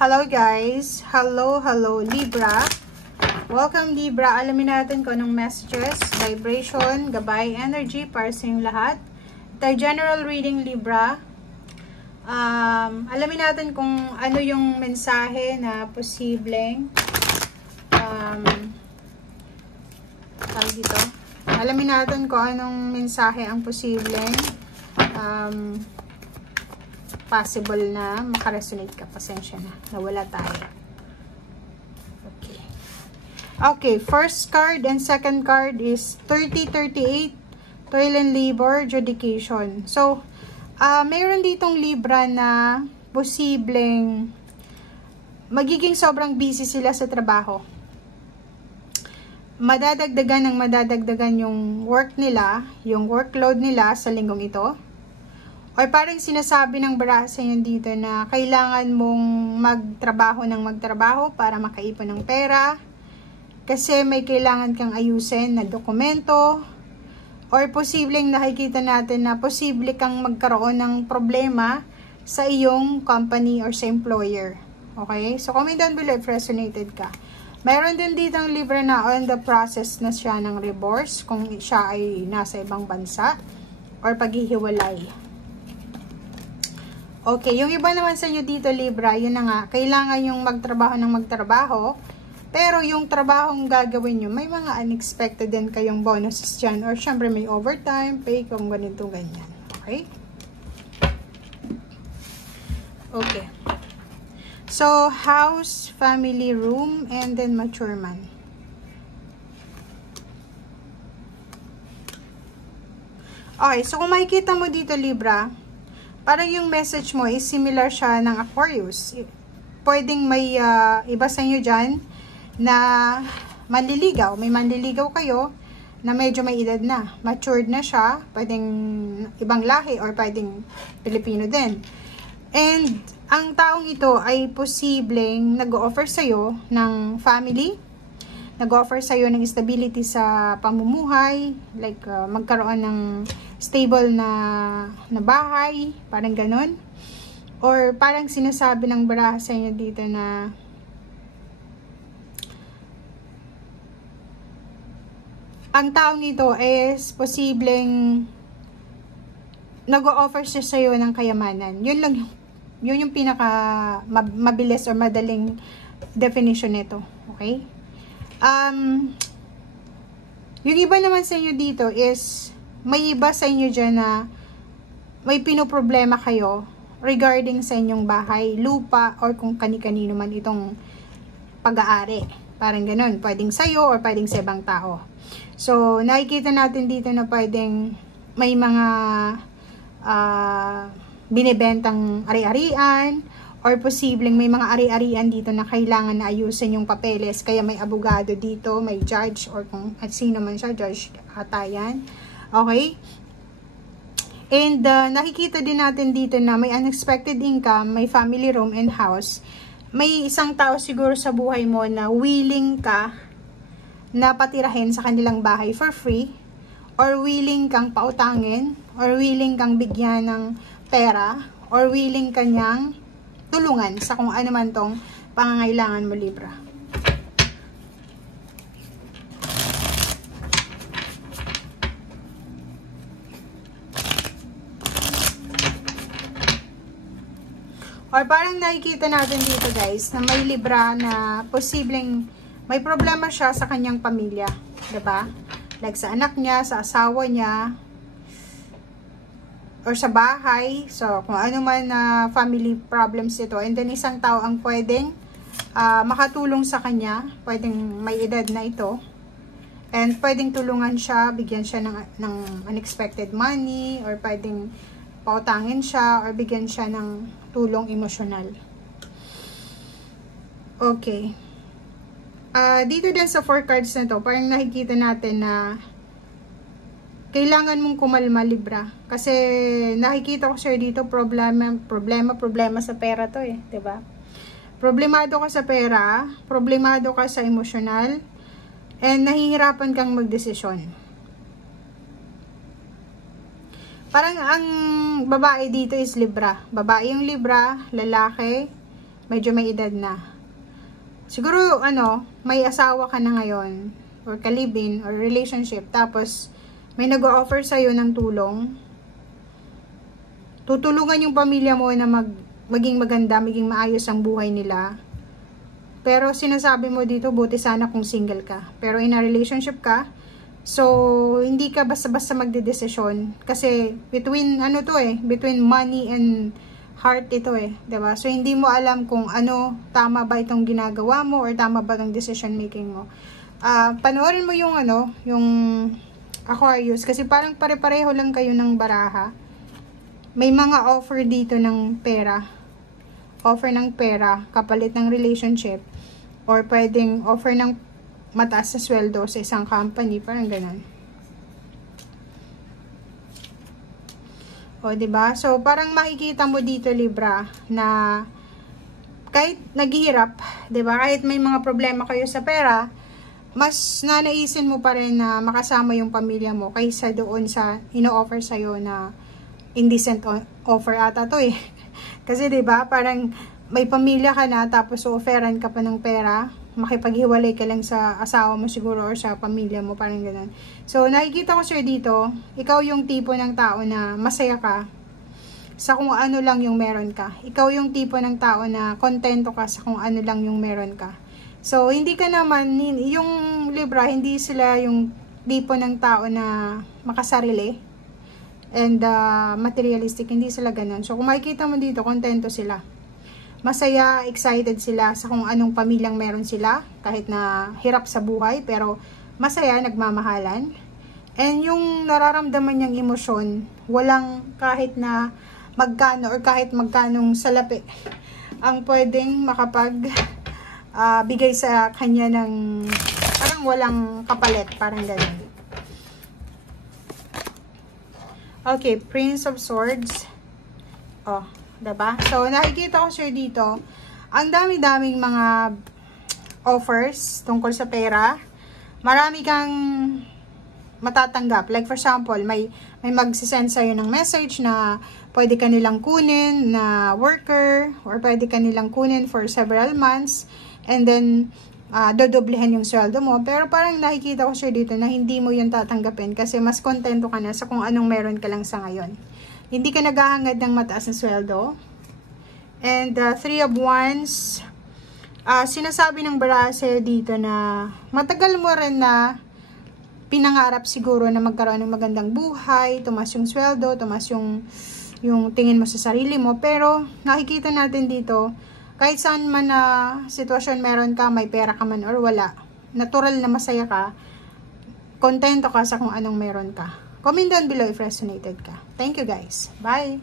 Hello guys! Hello Libra! Welcome Libra! Alamin natin kung anong messages, vibration, gabay, energy para sa inyong lahat. Ito general reading Libra. Alamin natin kung ano yung mensahe na posibleng alamin natin kung anong mensahe ang posibleng possible na makaresonate ka. Pasensya na. Nawala tayo. Okay. First card and second card is 30-38. Toil and labor, dedication. So, mayroon ditong Libra na posibleng magiging sobrang busy sila sa trabaho. Madadagdagan yung work nila, yung workload nila sa linggong ito. Or parang sinasabi ng barasa yun dito na kailangan mong magtrabaho para makaipon ng pera. Kasi may kailangan kang ayusin na dokumento. Or posibleng nakikita natin na posible kang magkaroon ng problema sa iyong company or sa employer. Okay? So comment down below if resonated ka. Mayroon din dito ang Libra na on the process na siya ng divorce kung siya ay nasa ibang bansa or paghihiwalay. Okay, yung iba naman sa inyo dito Libra, yun na nga, kailangan yung magtrabaho, pero yung trabahong gagawin nyo, may mga unexpected din kayong bonuses dyan, or syempre may overtime, pay kung ganito, ganyan. Okay? Okay. So, house, family, room, and then mature man. Okay, so kung makikita mo dito Libra, parang yung message mo is similar siya ng Aquarius. Pwedeng may iba sa inyo dyan na manliligaw. May manliligaw kayo na medyo may edad na. Matured na siya. Pwedeng ibang lahi or pwedeng Pilipino din. And ang taong ito ay posibleng nag-offer sa'yo ng family. Nag-offer sa'yo ng stability sa pamumuhay. Like magkaroon ng stable na bahay, parang ganon. Or parang sinasabi ng baraha sa inyo dito na ang taong ito is posibleng nag-o-offer siya sa'yo ng kayamanan. Yun yung pinaka mabilis or madaling definition nito. Okay? Yung iba naman sa inyo dito is may iba sa inyo dyan na may pinoproblema kayo regarding sa inyong bahay, lupa, or kung kani-kanino man itong pag-aari. Parang ganun. Pwedeng sa'yo or pwedeng sa ibang tao. So, nakikita natin dito na pwedeng may mga binibentang ari-arian, or posibleng may mga ari-arian dito na kailangan na ayusin yung papeles. Kaya may abogado dito, may judge, or kung at sino man siya, judge ata yan. Okay? And nakikita din natin dito na may unexpected income, may family room and house. May isang tao siguro sa buhay mo na willing ka na patirahin sa kanilang bahay for free, or willing kang pautangin, or willing kang bigyan ng pera, or willing kanyang tulungan sa kung ano man tong pangangailangan mo Libra. Or parang nakikita natin dito guys, na may Libra na posibleng may problema siya sa kanyang pamilya. Diba? Like sa anak niya, sa asawa niya, or sa bahay. So, kung ano man na family problems ito. And then isang tao ang pwedeng makatulong sa kanya. Pwedeng may edad na ito. And pwedeng tulungan siya, bigyan siya ng unexpected money, or pwedeng pautangin siya, or bigyan siya ng tulong emosyonal. Okay. Dito din sa 4 cards na to, parang nakikita natin na kailangan mong kumalma Libra. Kasi nakikita ko sir dito problema sa pera to eh. Diba? Problemado ka sa pera, problemado ka sa emosyonal, and nahihirapan kang magdesisyon. Parang ang babae dito is Libra. Babae yung Libra, lalaki, medyo may edad na. Siguro, may asawa ka na ngayon, or kalibin, or relationship, tapos, may nag-o-offer sa'yo ng tulong. Tutulungan yung pamilya mo na maging maganda, maging maayos ang buhay nila. Pero, sinasabi mo dito, buti sana kung single ka. Pero, in a relationship ka, so, hindi ka basta-basta magdedesisyon. Kasi, between money and heart ito diba? So, hindi mo alam kung tama ba itong ginagawa mo, or tama ba itong decision making mo. Panoorin mo yung yung Aquarius, kasi parang pare-pareho lang kayo ng baraha. May mga offer dito ng pera. Offer ng pera, kapalit ng relationship, or pwedeng offer ng mataas na sweldo sa isang company, parang ganun. O, diba? So, parang makikita mo dito, Libra, na kahit naghihirap, diba? Kahit may mga problema kayo sa pera, mas nanaisin mo pa rin na makasama yung pamilya mo kaysa doon sa ino-offer sa'yo na indecent offer ata to Kasi, diba? Parang may pamilya ka na, tapos offeran ka pa ng pera, makipaghiwalay ka lang sa asawa mo siguro or sa pamilya mo, parang ganun. So, nakikita ko sir dito, ikaw yung tipo ng tao na masaya ka sa kung ano lang yung meron ka. Ikaw yung tipo ng tao na kontento ka sa kung ano lang yung meron ka. So, hindi ka naman, yung Libra, hindi sila yung tipo ng tao na makasarili and materialistic, hindi sila ganun. So, kung makikita mo dito, kontento sila. Masaya, excited sila sa kung anong pamilyang meron sila, kahit na hirap sa buhay, pero masaya, nagmamahalan. And yung nararamdaman niyang emosyon, walang kahit na magkano or kahit magkanong salapi ang pwedeng bigay sa kanya ng parang walang kapalit, parang ganun. Okay, Prince of Swords. Oh, diba? So, nakikita ko sir dito, ang dami-daming mga offers tungkol sa pera. Marami kang matatanggap. Like for example, may magsisend sa'yo ng message na pwede ka nilang kunin na worker, or pwede ka nilang kunin for several months, and then dodoblehan yung sweldo mo. Pero parang nakikita ko sir dito na hindi mo yun tatanggapin kasi mas kontento ka na sa kung anong meron ka lang sa ngayon. Hindi ka naghahangad ng mataas na sweldo. And Three of Wands, sinasabi ng baraha dito na matagal mo rin na pinangarap siguro na magkaroon ng magandang buhay, tumas yung sweldo, tumas yung tingin mo sa sarili mo. Pero nakikita natin dito, kahit saan man na sitwasyon meron ka, may pera ka man or wala, natural na masaya ka, kontento ka sa kung anong meron ka. Comment down below if resonated ka. Thank you guys. Bye!